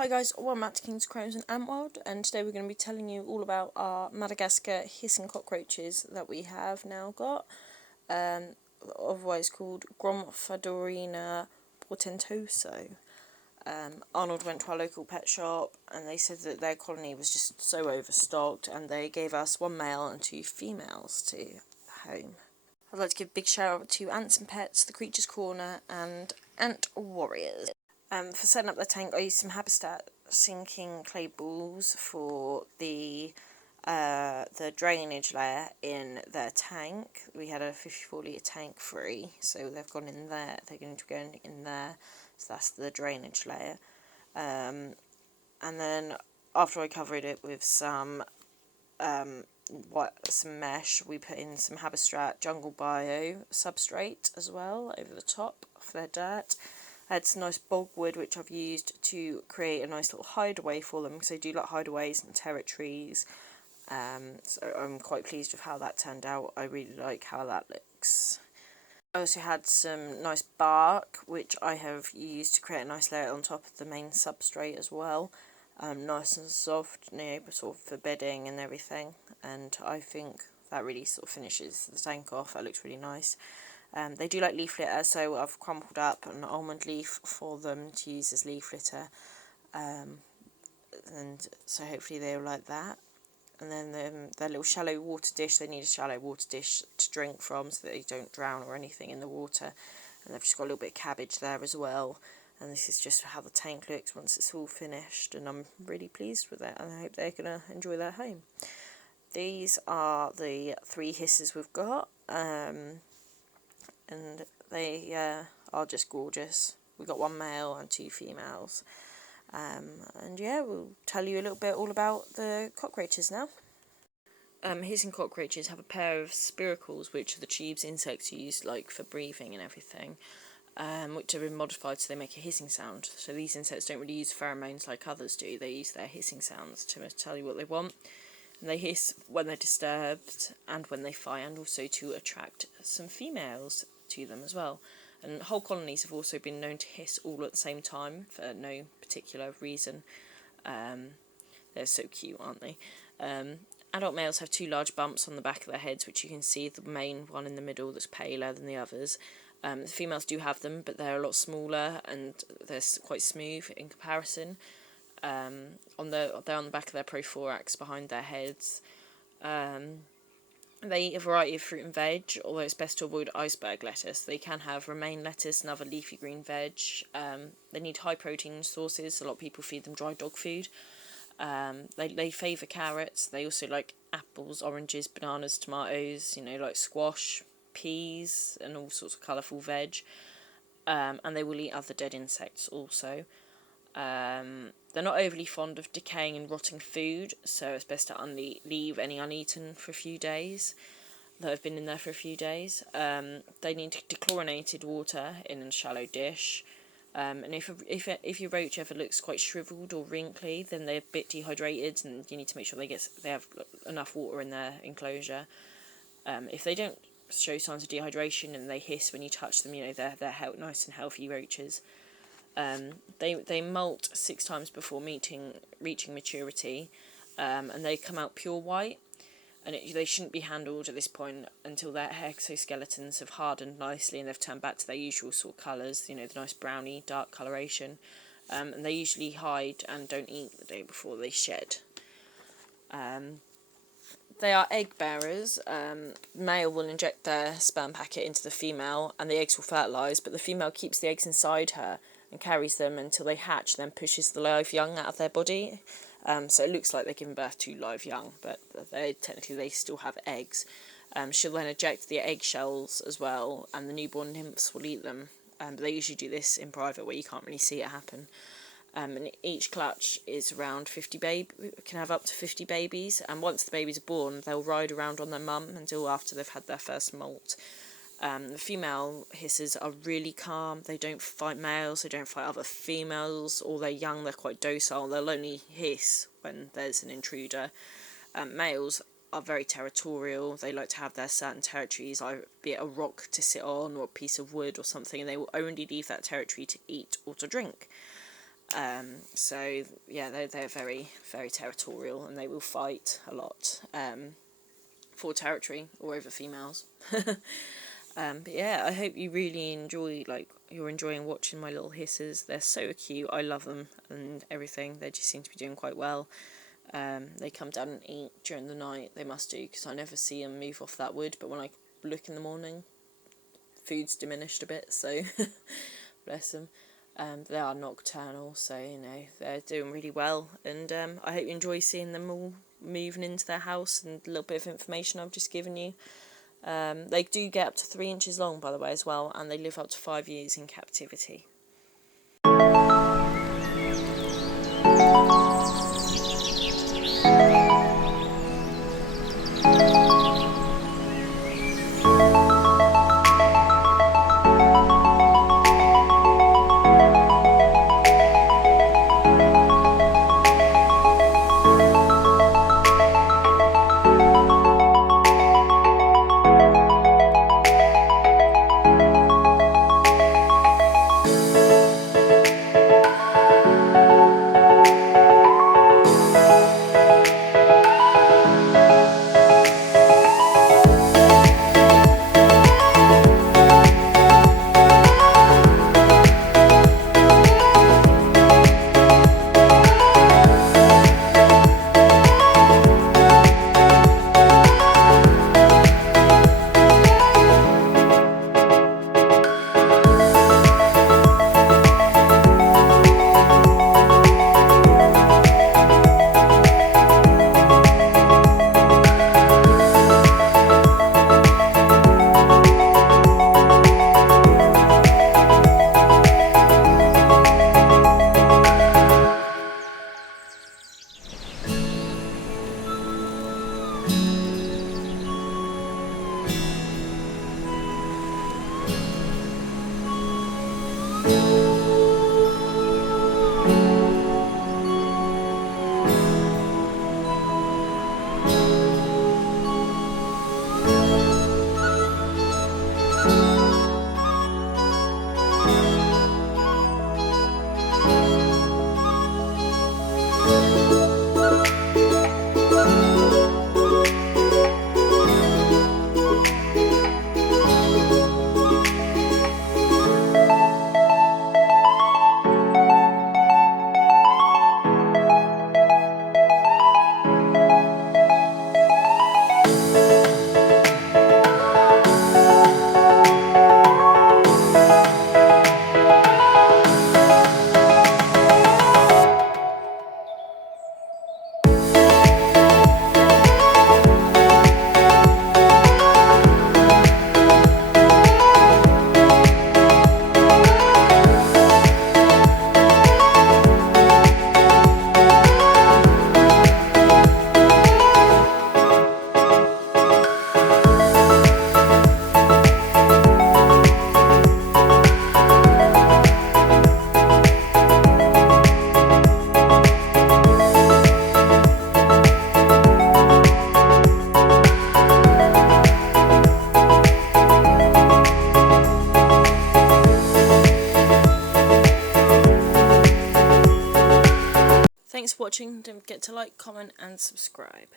Hi guys, welcome back to Kings, Crows and Ant World, and today we're going to be telling you all about our Madagascar Hissing Cockroaches that we have now got, otherwise called Gromphadorina portentoso. Arnold went to our local pet shop and they said that their colony was just so overstocked, and they gave us one male and two females to home. I'd like to give a big shout out to Ants and Pets, The Creatures Corner and Ant Warriors. For setting up the tank, I used some Habitat sinking clay balls for the drainage layer in their tank. We had a 54 litre tank free, so they've gone in there. They're going to go in there, so that's the drainage layer. And then after I covered it with some mesh, we put in some Habitat Jungle Bio substrate as well over the top of their dirt. I had some nice bogwood which I've used to create a nice little hideaway for them, because they do like hideaways and territories. So I'm quite pleased with how that turned out. I really like how that looks. I also had some nice bark which I have used to create a nice layer on top of the main substrate as well. Nice and soft, sort of for bedding and everything, and I think that really sort of finishes the tank off. That looks really nice. They do like leaf litter, so I've crumpled up an almond leaf for them to use as leaf litter, and so hopefully they'll like that. And then their little shallow water dish, they need a shallow water dish to drink from so that they don't drown or anything in the water. And they've just got a little bit of cabbage there as well. And this is just how the tank looks once it's all finished, and I'm really pleased with it, and I hope they're going to enjoy their home. These are the 3 hisses we've got. And they are just gorgeous. We've got 1 male and 2 females. And yeah, we'll tell you a little bit all about the cockroaches now. Hissing cockroaches have a pair of spiracles, which are the tubes insects use like for breathing and everything, which have been modified so they make a hissing sound. So these insects don't really use pheromones like others do. They use their hissing sounds to tell you what they want. And they hiss when they're disturbed and when they fight, and also to attract some females to them as well. And whole colonies have also been known to hiss all at the same time for no particular reason. They're so cute, aren't they? Adult males have 2 large bumps on the back of their heads, which you can see, the main one in the middle that's paler than the others. The females do have them, but they're a lot smaller and they're quite smooth in comparison. They're on the back of their prothorax behind their heads. They eat a variety of fruit and veg, although it's best to avoid iceberg lettuce. They can have romaine lettuce and other leafy green veg. They need high protein sources. A lot of people feed them dry dog food. They favour carrots. They also like apples, oranges, bananas, tomatoes, like squash, peas and all sorts of colourful veg. And they will eat other dead insects also. They're not overly fond of decaying and rotting food, so it's best to leave any uneaten for a few days that have been in there for a few days. They need dechlorinated water in a shallow dish. And if your roach ever looks quite shriveled or wrinkly, then they're a bit dehydrated, and you need to make sure they have enough water in their enclosure. If they don't show signs of dehydration and they hiss when you touch them, they're nice and healthy roaches. They molt 6 times before reaching maturity, and they come out pure white, and they shouldn't be handled at this point until their exoskeletons have hardened nicely and they've turned back to their usual sort of colours, the nice browny dark coloration, and they usually hide and don't eat the day before they shed. They are egg bearers. Male will inject their sperm packet into the female and the eggs will fertilise, but the female keeps the eggs inside her and carries them until they hatch, then pushes the live young out of their body. So it looks like they're giving birth to live young, but they still have eggs. She'll then eject the eggshells as well, and the newborn nymphs will eat them. But they usually do this in private where you can't really see it happen. And each clutch is around 50 can have up to 50 babies, and once the babies are born, they'll ride around on their mum until after they've had their first molt. The female hissers are really calm. They don't fight males, they don't fight other females, or they're young, they're quite docile. They'll only hiss when there's an intruder. Males are very territorial. They like to have their certain territories, be it a rock to sit on or a piece of wood or something, and they will only leave that territory to eat or to drink. So yeah, they're very, very territorial, and they will fight a lot for territory or over females. But yeah, I hope you really enjoy, you're enjoying watching my little hisses. They're so cute. I love them and everything. They just seem to be doing quite well. They come down and eat during the night. They must do, because I never see them move off that wood. But when I look in the morning, food's diminished a bit, so bless them. They are nocturnal, so they're doing really well, and I hope you enjoy seeing them all moving into their house and a little bit of information I've just given you. They do get up to 3 inches long, by the way, as well, and they live up to 5 years in captivity. Thanks for watching. Don't forget to like, comment and subscribe.